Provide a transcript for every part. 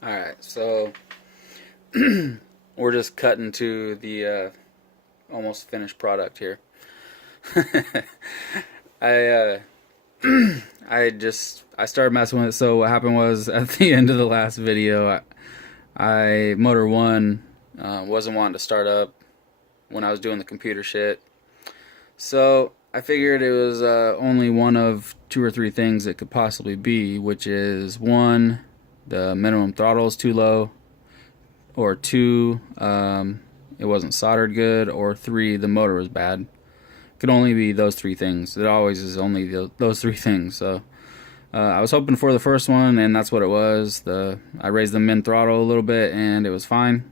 Alright, so we're just cutting to the almost finished product here. I I started messing with it. So what happened was at the end of the last video, I motor one wasn't wanting to start up when I was doing the computer shit. So I figured it was only one of two or three things it could possibly be, which is one, the minimum throttle is too low, or two, it wasn't soldered good, or three, the motor was bad. It could only be those three things. It always is only those three things. So I was hoping for the first one, and that's what it was. I raised the min throttle a little bit, and it was fine.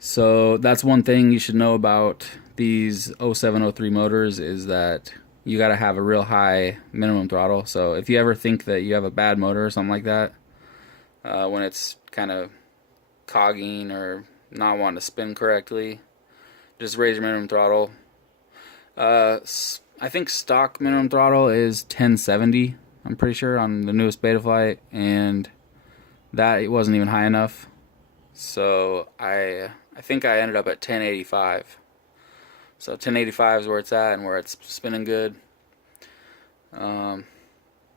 So that's one thing you should know about these 0703 motors, is that you got to have a real high minimum throttle. So if you ever think that you have a bad motor or something like that, when it's kind of cogging or not wanting to spin correctly, just raise your minimum throttle. I think stock minimum throttle is 1070, I'm pretty sure, on the newest Betaflight, and that it wasn't even high enough. So I think I ended up at 1085. So 1085 is where it's at and where it's spinning good. I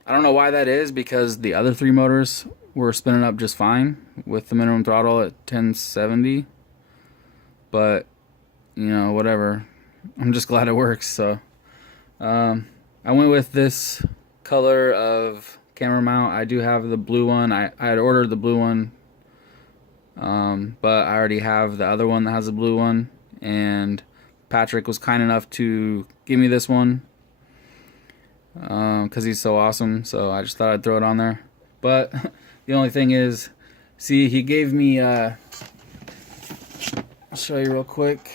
don't know why that is, because the other three motors were spinning up just fine with the minimum throttle at 1070. But, you know, whatever. I'm just glad it works. So I went with this color of camera mount. I do have the blue one. I had ordered the blue one, but I already have the other one that has the blue one, and Patrick was kind enough to give me this one because he's so awesome. So I just thought I'd throw it on there. But the only thing is, see, he gave me I'll show you real quick.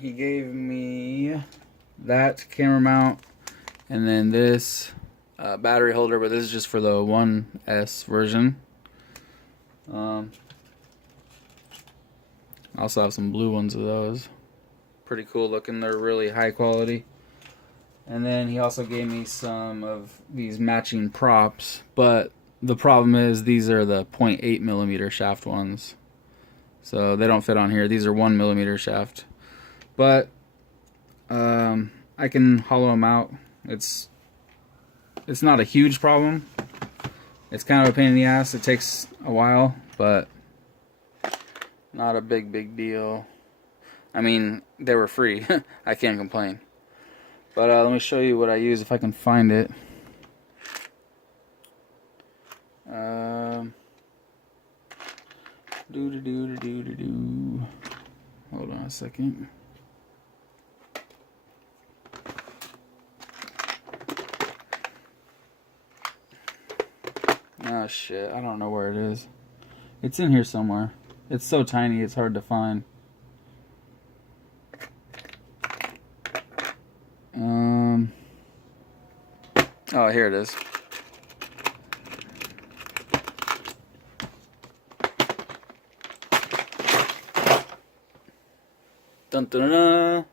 He gave me that camera mount, and then this battery holder, but this is just for the 1S version. I also have some blue ones of those. Pretty cool looking. They're really high quality. And then he also gave me some of these matching props, but the problem is these are the 0.8 millimeter shaft ones, so they don't fit on here. These are 1 millimeter shaft, but I can hollow them out. It's not a huge problem. It's kind of a pain in the ass. It takes a while, but not a big deal. I mean, they were free. I can't complain. But let me show you what I use if I can find it. Hold on a second. Oh shit, I don't know where it is. It's in here somewhere. It's so tiny, it's hard to find. Oh, here it is. Dun dun dun.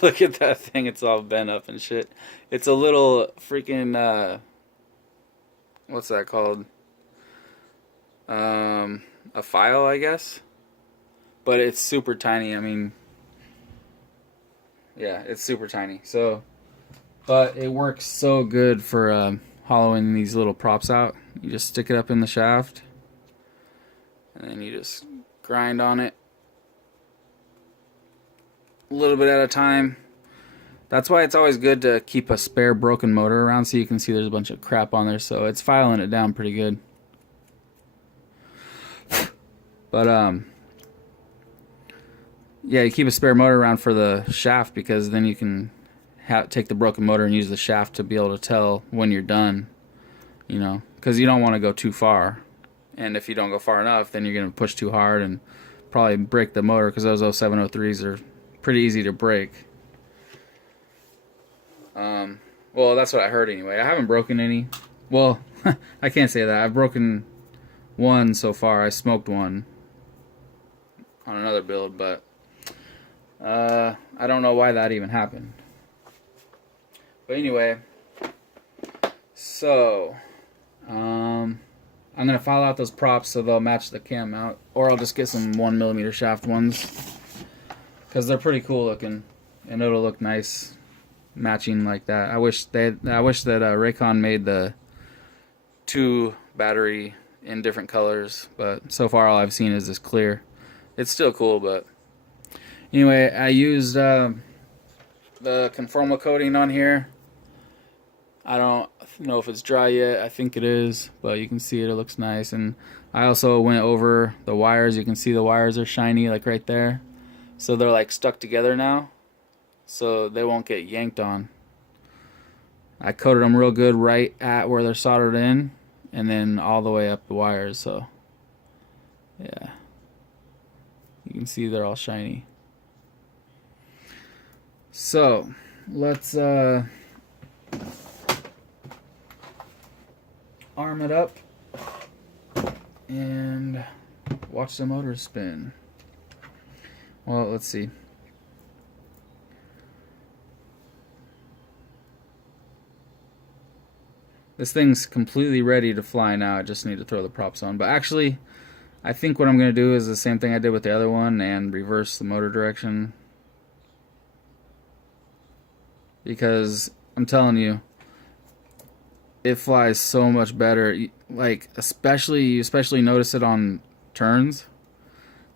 Look at that thing, it's all bent up and shit. It's a little freaking what's that called? A file, I guess. But it's super tiny. I mean, yeah, it's super tiny. So, but it works so good for hollowing these little props out. You just stick it up in the shaft, and then you just grind on it a little bit at a time. That's why it's always good to keep a spare broken motor around, so you can see there's a bunch of crap on there, so it's filing it down pretty good. But yeah, you keep a spare motor around for the shaft, because then you can take the broken motor and use the shaft to be able to tell when you're done, you know, because you don't want to go too far, and if you don't go far enough, then you're going to push too hard and probably break the motor, because those 0703s are pretty easy to break. Well, that's what I heard anyway. I haven't broken any. Well, I can't say that. I've broken one so far. I smoked one on another build, but I don't know why that even happened. But anyway, so I'm gonna file out those props so they'll match the cam mount, or I'll just get some 1mm shaft ones because they're pretty cool looking, and it'll look nice matching like that. I wish that Rakon made the 2 battery in different colors, but so far all I've seen is this clear. It's still cool, but anyway, I used the conformal coating on here. I don't know if it's dry yet. I think it is, but you can see it. It looks nice. And I also went over the wires. You can see the wires are shiny, like right there. So they're like stuck together now, so they won't get yanked on. I coated them real good right at where they're soldered in, and then all the way up the wires. So yeah, you can see they're all shiny. So let's arm it up and watch the motor spin. Well, let's see. This thing's completely ready to fly now. I just need to throw the props on. But actually, I think what I'm going to do is the same thing I did with the other one and reverse the motor direction. Because I'm telling you, it flies so much better. Like you especially notice it on turns.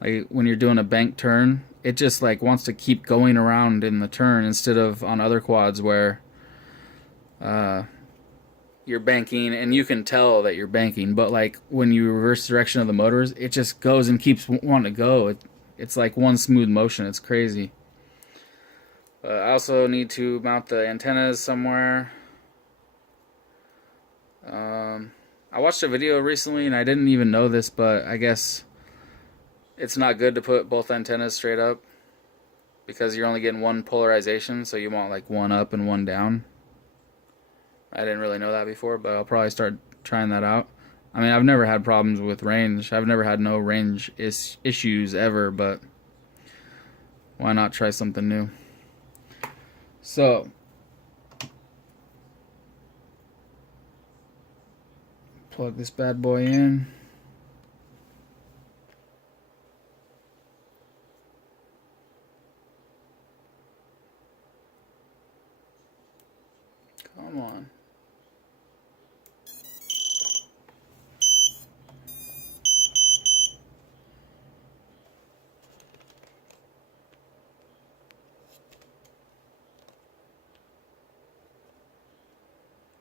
Like when you're doing a bank turn, it just like wants to keep going around in the turn instead of on other quads where you're banking and you can tell that you're banking, but like when you reverse the direction of the motors, it just goes and keeps wanting to go. It's like one smooth motion. It's crazy. I also need to mount the antennas somewhere. I watched a video recently and I didn't even know this, but I guess it's not good to put both antennas straight up because you're only getting one polarization, so you want like one up and one down. I didn't really know that before, but I'll probably start trying that out. I mean, I've never had problems with range. I've never had no range issues ever, but why not try something new? So plug this bad boy in. Come on.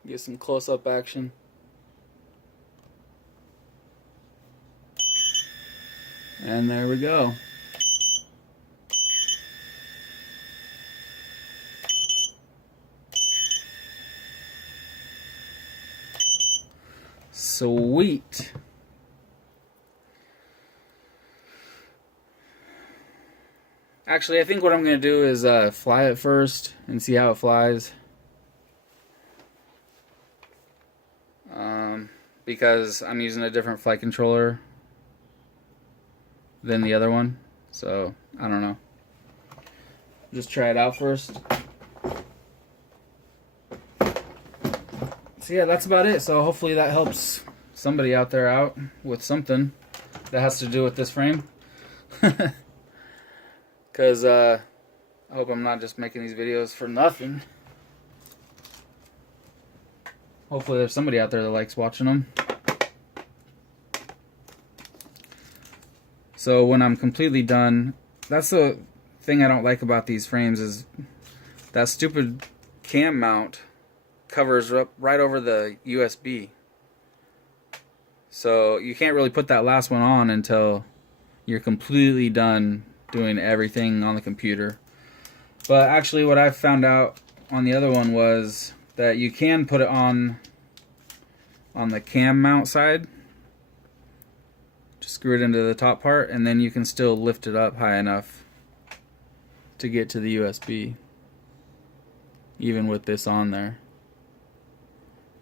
Get some close-up action. And there we go. Sweet. Actually, I think what I'm going to do is fly it first and see how it flies. Because I'm using a different flight controller than the other one. So, I don't know. Just try it out first. So yeah, that's about it. So hopefully that helps somebody out there out with something that has to do with this frame. Because I hope I'm not just making these videos for nothing. Hopefully there's somebody out there that likes watching them. So when I'm completely done, that's the thing I don't like about these frames is that stupid cam mount covers right over the USB. So you can't really put that last one on until you're completely done doing everything on the computer. But actually what I found out on the other one was that you can put it on the cam mount side. Just screw it into the top part and then you can still lift it up high enough to get to the USB, even with this on there.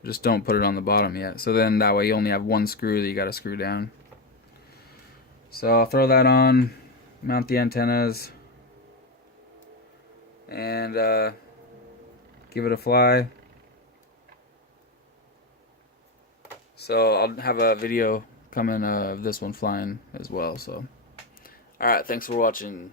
Just don't put it on the bottom yet. So then that way you only have one screw that you gotta screw down. So I'll throw that on, mount the antennas, and give it a fly. So I'll have a video coming of this one flying as well. So, alright, thanks for watching.